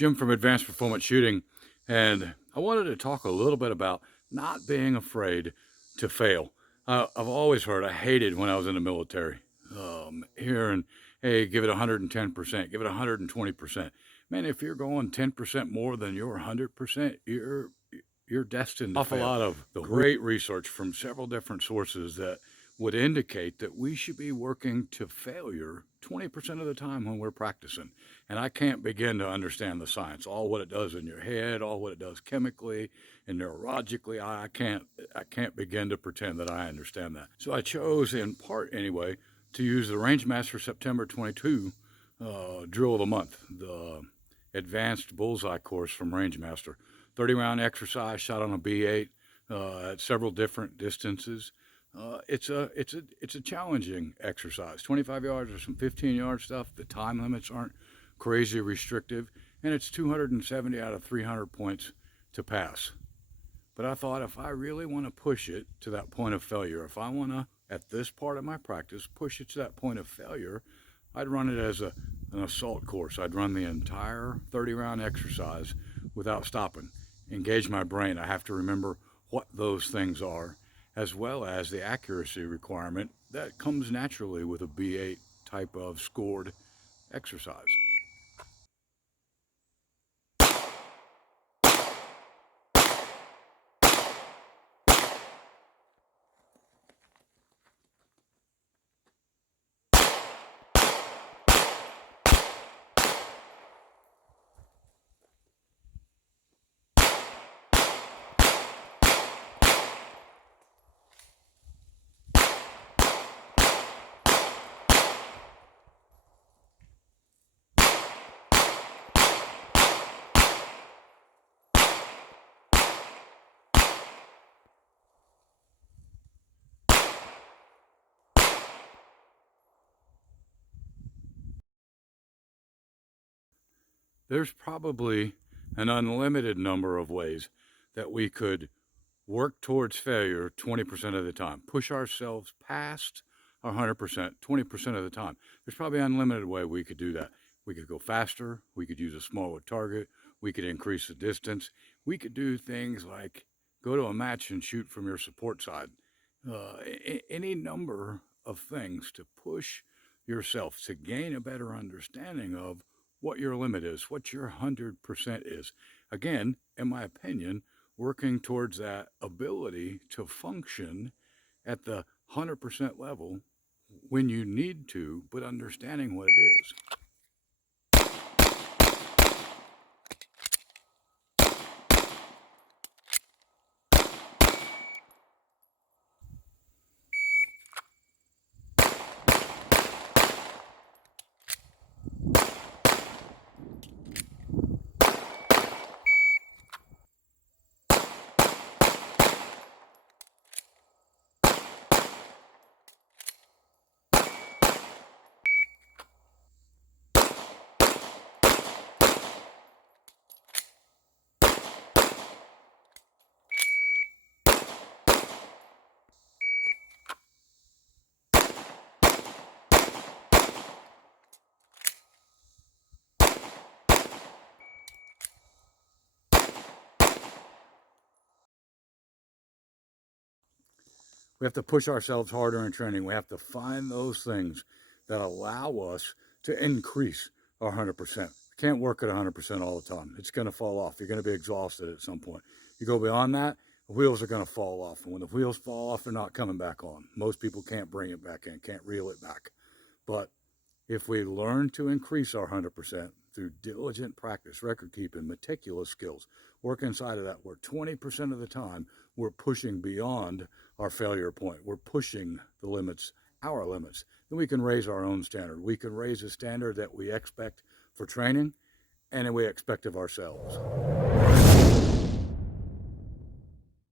Jim from Advanced Performance Shooting, and I wanted to talk a little bit about not being afraid to fail. I've always heard, I hated when I was in the military, hearing, hey, give it 110%, give it 120%. Man, if you're going 10% more than your 100%, you're destined to fail. Awful lot of great research from several different sources that would indicate that we should be working to failure 20% of the time when we're practicing. And I can't begin to understand the science, all what it does in your head, all what it does chemically and neurologically. I can't begin to pretend that I understand that. So I chose, in part anyway, to use the Rangemaster September 22 drill of the month, the advanced bullseye course from Rangemaster. 30-round exercise shot on a B8 at several different distances. It's a challenging exercise. 25 yards or some 15-yard stuff. The time limits aren't crazy restrictive, and it's 270 out of 300 points to pass. But I thought, if I really want to push it to that point of failure, if I want to, at this part of my practice, push it to that point of failure, I'd run it as an assault course. I'd run the entire 30-round exercise without stopping. Engage my brain. I have to remember what those things are, as well as the accuracy requirement that comes naturally with a B8 type of scored exercise. There's probably an unlimited number of ways that we could work towards failure 20% of the time, push ourselves past our 100% 20% of the time. There's probably an unlimited way we could do that. We could go faster, we could use a smaller target, we could increase the distance, we could do things like go to a match and shoot from your support side. Any number of things to push yourself to gain a better understanding of what your limit is, what your 100% is. Again, in my opinion, working towards that ability to function at the 100% level when you need to, but understanding what it is. We have to push ourselves harder in training. We have to find those things that allow us to increase our 100%. Can't work at 100% all the time. It's going to fall off. You're going to be exhausted at some point. You go beyond that, the wheels are going to fall off. And when the wheels fall off, they're not coming back on. Most people can't bring it back in, can't reel it back. But if we learn to increase our 100% through diligent practice, record keeping, meticulous skills, work inside of that, where 20% of the time we're pushing beyond our failure point. We're pushing the limits, our limits. Then we can raise our own standard. We can raise a standard that we expect for training and we expect of ourselves.